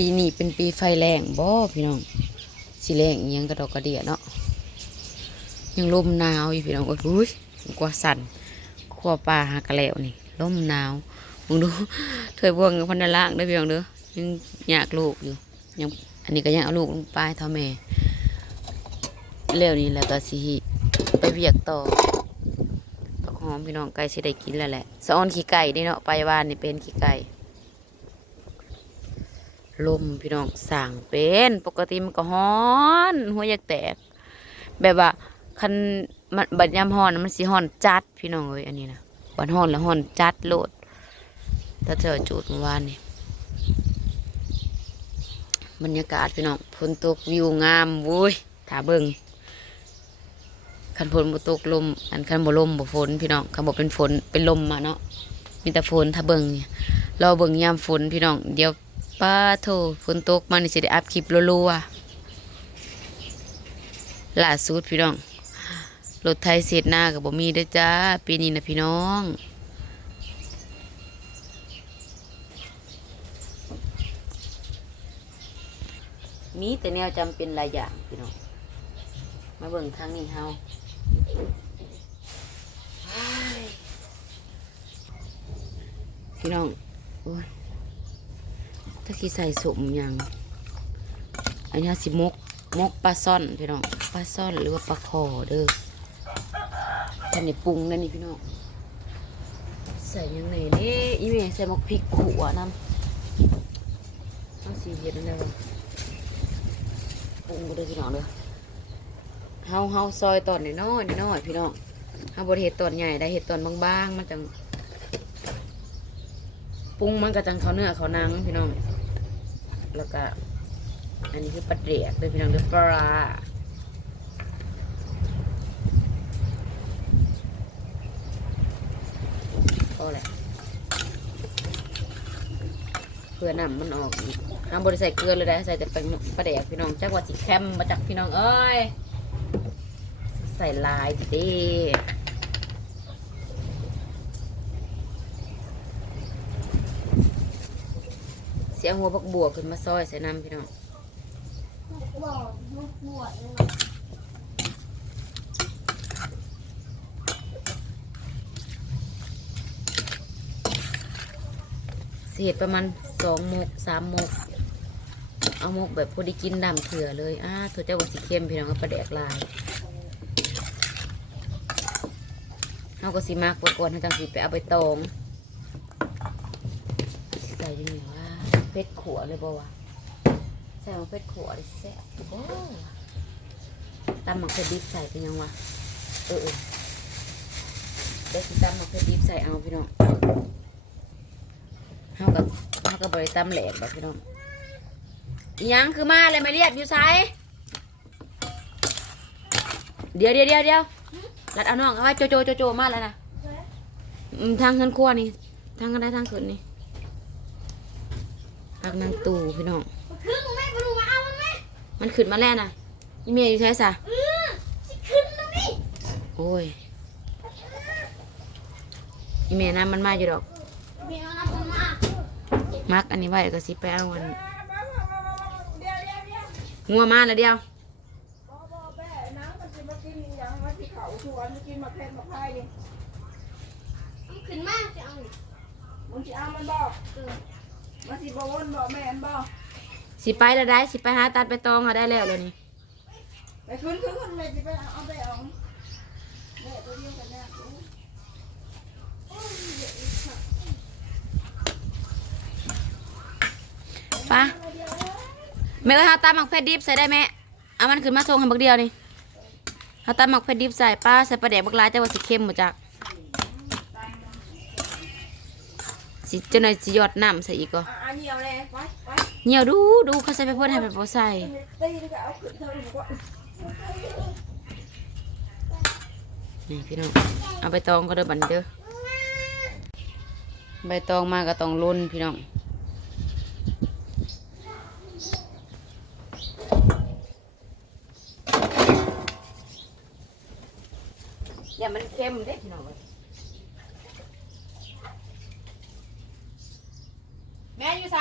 ปีนี้เป็นปีไฟแรงบ่พี่น้องสิแรงยังกระดอกกระเดียเนาะยังลมหนาวอยู่พี่น้องโอ้ยอุ้ยกว่าสั่นขั้วปลาหากระแล้วนี่ลมหนาวมึงดูเถยบวงพันธะล่างเด้พี่น้องเด้อยังอยากลูกอยู่ยังอันนี้ก็ยังเอาลูกลงไปท่าแม่แล้วนี่แล้วก็สิไปเวียกต่อผักหอมพี่น้องไก่สิได้กินแล้วแหละสะออนขี้ไก่นี่เนาะไปบ้านนี่เป็นขี้ไก่ ลมพี่น้องสั่งเป็นปกติมันก็ฮ้อนหัวอยากแตก แบบว่าคันมันบัดยามฮ้อนมันสิฮ้อนจัดพี่น้องเอ้ยอันนี้นะบัดฮ้อนแล้วฮ้อนจัดโลดถ้าเจอจุดเมื่อวานนี่บรรยากาศพี่น้องฝนตกวิวงามวุ้ยถาเบิงคันฝนบ่ตกลม อันคันบ่ลมบ่ฝนพี่น้องคันบ่เป็นฝนเป็นลมมาเนาะมีแต่ฝนถ้าเบิงเนี่ยรอเบิงยามฝนพี่น้องเดี๋ยว ป้าโถฝนตกมานี่สิได้อัพคลิปรัวๆล่าสุดพี่น้องรถไทยเศษหน้ากับบ่มีด้จ้า ปีนี้นะพี่น้อง มีแต่แนวจำเป็นหลายอย่างพี่น้อง มาเบิ่งทางนี้เฮาพี่น้องโอ้ย ถ้าขี้ใส่สมยังอันนี้สิมกมกปลาซ่อนพี่น้องปลาซ่อนหรือว่าปลาคอเด้อท่านนี่ปรุงแล้วนี่พี่น้องใส่ยังไงนี่อีเมใส่มกพริกขัวน้ำเอาสีเห็ดนั่นเลยวปรุงก็เด้พี่น้องเด้อเฮาเฮาซอยตอนน้อยน้อยพี่น้องเฮาบริเห็ดตอนใหญ่ได้เห็ดตอนบางๆมันจังปรุงมันก็จังเขาเนื้อเขานังพี่น้อง แล้วก็อันนี้คือปลาเดียกด้วยพี่น้องเด้วยปลาร้าก็แหละเพื่อนำมันออกอีกห้ามบริใส่เกลือเลยได้ใส่แต่เป็นปลาเดียกพี่น้องจักว่าจิแคมมาจากพี่น้องเอ้ย ใส่ลายดิ เสียหัวบักบัวขึ้นมาซอยใส่น้ำพี่น้องบอกลูกบวชเลยเศษประมาณสองโมกสามโมกเอาโมกแบบพอดีกินดำเถื่อเลยอ่าถั่วเจ้าว่าสีเข้มพี่น้องก็ประแดกลายเอาก็สีมากกว่าก่อนเขาจังสีไปเอาไปตองสิใส่ยังไงว่า เพชรขัวเลยบ่วะใส่มาเพชรขัวเลยแซ่บโอ้ตำหมักเพชรดิบใส่เป็นยังวะเออเออเดี๋ยวสิตำหมักเพชรดิบใส่เอาพี่น้องเฮากับเฮากับบริตำแหลกแบบพี่น้องอิหยังคือมาเลยมาเรียกอยู่ไซเดี๋ยวเดี๋ยวเดี๋ยวเดี๋ยวรัดเอาน้องเอาไว้โจโจโจโจมาแล้วนะอืมทางเงินครัวนี่ทางกันได้ทางขึ้นนี่ พักนางตู่พี่น้องครึ่งไม่ปรุงมาเอามันไหมมันขึ้นมาแล้วนะอีเมียอยู่ใช่สะอือสิขึ้นแล้วนี่โอ้ยอีเมียน้ำมันมาอยู่ดอกเดี๋ยวนะผมมามักอันนี้ไว้ก็สิไปเอาอันเดี๋ยวเดี๋ยวเดี๋ยวงัวมาแล้วเดียวบ่บ่แม่น้ำมันสิมากินอยังมาที่เขาชวนมากินมาแพนมาพายดิมันขึ้นมาจะเอานี่มึงสิเอามันบอก มาสิบ่วนบอกแม่นบอกสิไปแล้วได้สิไปหาตัดไปตองเอาได้แล้วเลยนี่ไปขึ้นขึ้นขึ้นแม่สิไปเอาเอาไปเอาแม่ตัวเดียวกันเนี่ยไปะแม่เอ้ยเฮาตำหมักเพชรดิบใส่ได้ไหมเอามันขึ้นมาส่งให้บักเดียวนี่เฮาตำหมักเพชรดิบใส่ป้าใส่ปลาแดกบักลายแต่ว่าสิเข้มหมดจัก สิเจะหน่อยสิหยอดน้ำใส่อีกก็อะอันเหี่ยวเลยไปไปเหนียวดูดูเขาใส่ไปเพื่อนให้ไปบ่ใส่ตีนี่ก็เอาขึ้นเท่านี้ก็นี่พี่น้องเอาใบตองก็เด้อบัดนเด้อใบตองมาก็ต้องล้นพี่น้องอย่ามันเข้มเด้พี่น้อง แม่อยู่ไส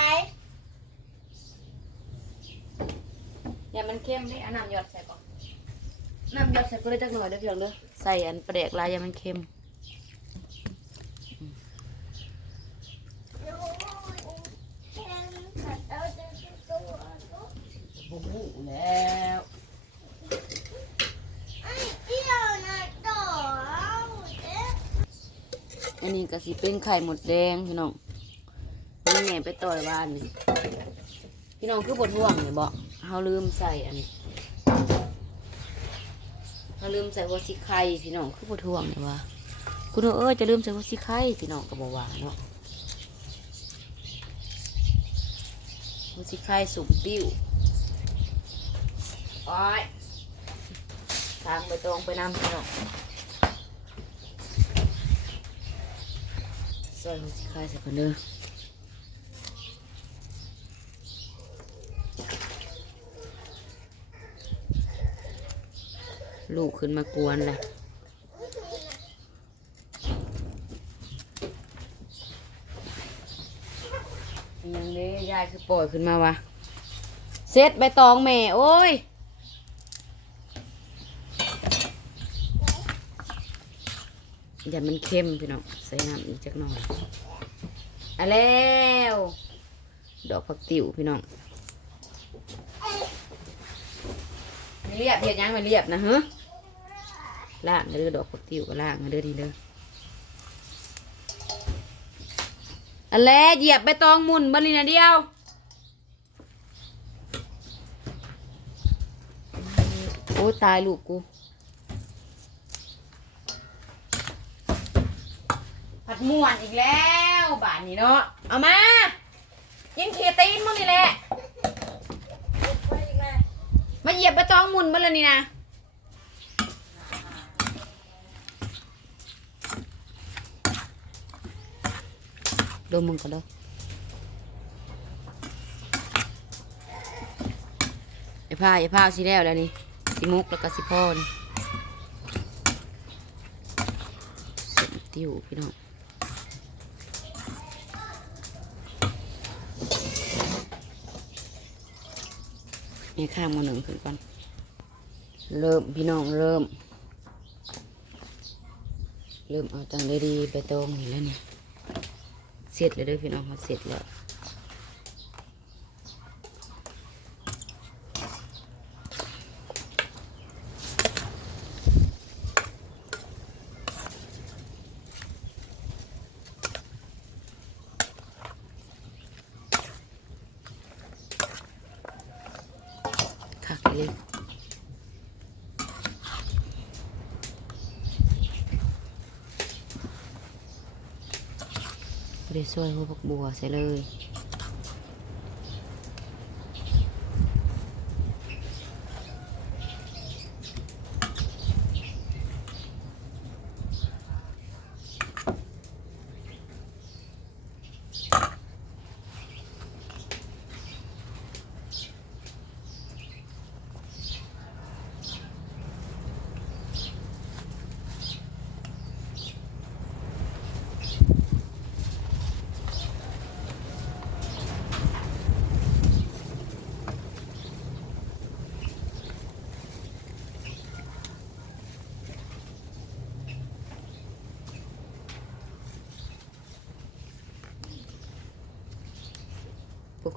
มันเค็มนี่อันน้ำหยอดใส่ก่อนน้ำหยอดใส่ก็เลยจักหน่อยเด้อเพียงเด้อใส่อันปลาแดกลายยามันเค็มแค่ขัดเอาจะตัวโอ้โหแล้วไอ้เดียวนะต่อเอาเจ๊อันนี้ก็สิเป็นไข่หมดแดงพี่น้องนี่ไงไปต่อยบ้านนี่ พี่น้องคือบทห่วงเนี่ยบอกเฮาลืมใส่อันนี้เฮาลืมใส่หัวสีไข่พี่น้องคือบทห่วงเนี่ยว่าคุณเอ้ยจะลืมใส่หัวสีไข่พี่น้องก็บอกว่าเนาะหัวสีไข่สุ่มปิ้วโอ้ยทางไปตรงไปน้ำพี่น้องซอยหัวสิคายใส่ก่อนเด้อ ลูกขึ้นมากวนแหละยังเด้ยายคือปล่อยขึ้นมาวะเซ็ตใบตองแม่ โอ้ยอย่ามันเข้มพี่น้องใส่น้ำอีกจักหน่อยอะแล้วดอกผักติ๋วพี่น้องเรียบเรียบยังไม่เรียบนะฮะ ล่างเด้อดอกผักติ๋วก็ล่างเด้อดีเด้ออะแล้วเหยียบใบตองมุนบรินะเดียวโอ้ตายลูกกูผัดม่วนอีกแล้วบานนี้เนาะเอามายิงเขียตีนมึงนี่แหละมาเหยียบประตองมุนมาเลยนี่นะ ดูมึงก็ดูไอ้ผ้าไอ้ผ้าสีแล้วแล้วนี่สีมุกแล้วก็สีพอนสมติวพี่น้องนี่ข้ามมาหนึ่งขึ้นก่อน เริ่มพี่น้องเริ่ม เริ่มเอาจังเลยดีไปตรงนี่แล้วเนี่ย เสร็จเลยเด้อพี่น้องเขาเสร็จแล้วคักเลย บริสวยหัวผักบัวใส่เลย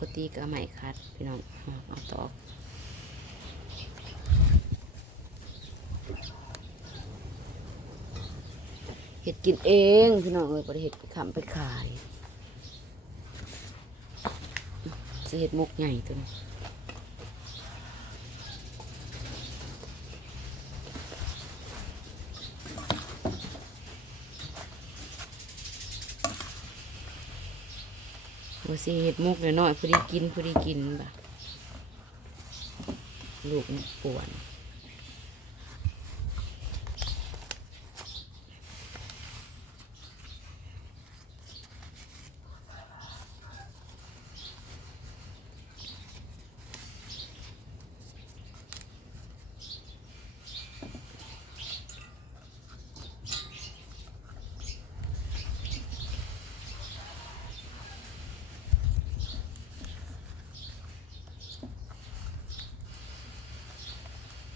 กติก็ไม่คัดพี่น้องเอาตอกเห็ดกินเองพี่น้องเอ้ยบริเห็ดขำไปขายจะเห็ดมุกใหญ่ตัวนี้ ว่าสิเห็ดมุกน้อยๆพอดีกินพอดีกินบ่ะลูกปวน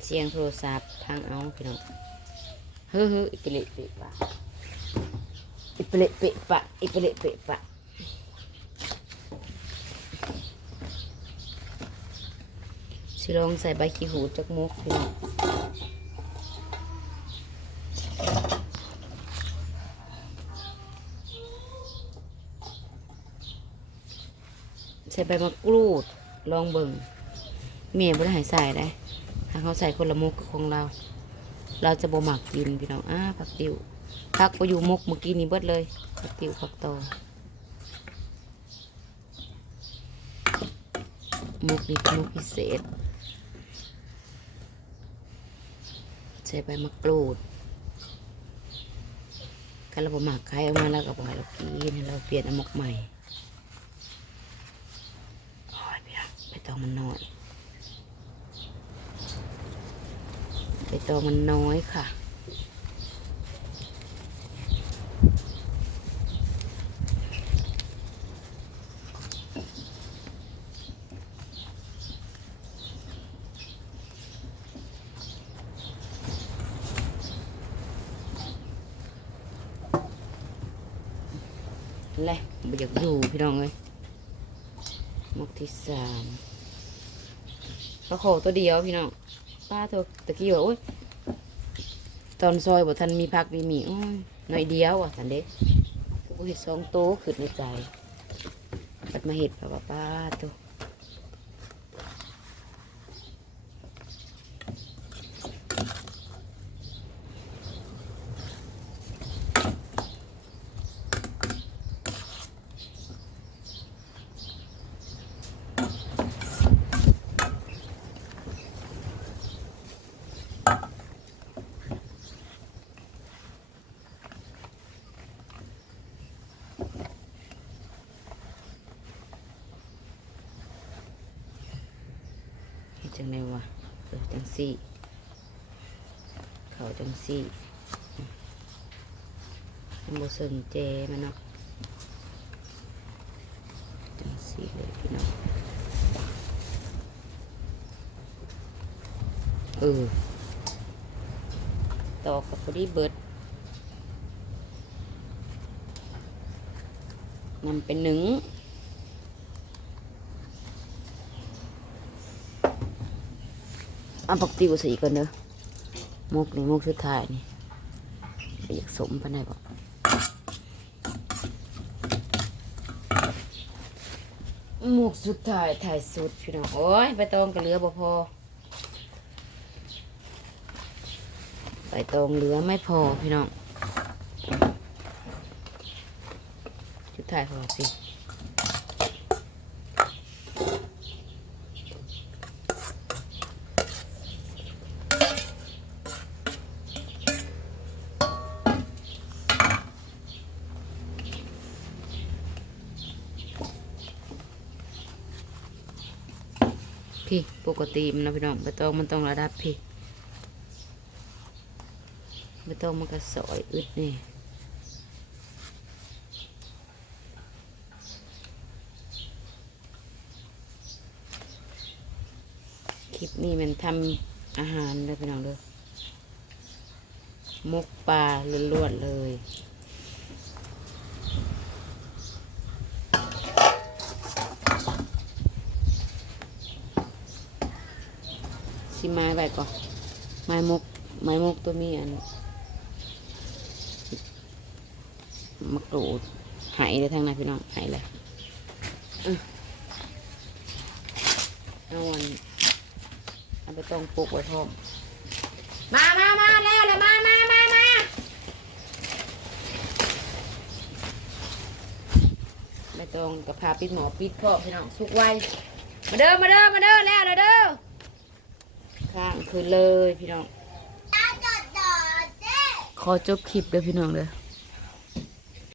เสียงโทรศัพท์พังเอาพี่น้องเฮ้อเฮ้ออิปเละเปะปะอิปเละเปะปะอิปเละเปะปะสิลองใส่ใบขี้หูจักมุกพี่น้องใส่ใบมะกรูดลองเบิ่งเมียบ่ได้หายใส่ได้ ถ้าเขาใส่คนละมุกของเรา เราจะบ่หมักกินพี่น้องอ้าผักติวผักไปอยู่มุกเมื่อกี้นี้เบิดเลยผักติวผักโตมุกนี้เป็นมุกพิเศษใส่ใบมะกรูดกันเราบ่หมักใครเอามาแล้วก็บ่ให้เรากินเราเปลี่ยนเอามุกใหม่โอ้ยพี่น้องไปตองมันน้อย ใบ ตองมันน้อยค่ะแหละบ่อยากอยู่พี่น้องเลยมกที่สามปลาโขตัวเดียวพี่น้อง ป้าเธอตะกี้ว่าโอ๊ยตอนซอยบ่ทันมีพักมีหมีอ้อยหน่อยเดียวอะสันเด็กกูเห็ดสองโตขึ้นในใจปัดมาเห็ดแบบว่าป้าตัว จังไงวะเออจังสี่ เขาจังสี่ยังบ่สนเจมันเนาะจังสี่เลยพี่น้องเออตอกกับพอดีเบิดนำเป็นหนึ่ง เอาปักติวสีกก่อนเนอะมุกนี่มุกสุดท้ายนี่ไปยกสมปานใดบอกมุกสุดท้ายถ่ายสุดพี่น้องโอ้ยใบตองก็เหลือบ่พอใบตองเหลือไม่พอพี่น้องสุดท้ายขอสิ พี่ ปกติมันนะพี่น้องใบตองมันต้องระดับพี่ใบตองมันก็สอยอึดนี่คลิปนี้มันทำอาหารเลยพี่น้องเลยมุกปลาล้วนๆเลย ไม้ไปก่อนไม้มกไม้มกตัวมีอันมะกรูดหายเลยทางนั้นพี่น้องหายเลยเอาวันเอาไปต้องปลูกไว้พร้อมมามามาแล้วเลยมามามามาไม่ต้องกับพาปิดหมอปิดพ่อพี่น้องสุกไวมาเด้อมาเด้อมาเด้อแล้วนะเด้อ ข้างคืนเลยพี่น้องตาจอดจอดเด้ขอจบคลิปเด้อพี่น้องเด้อ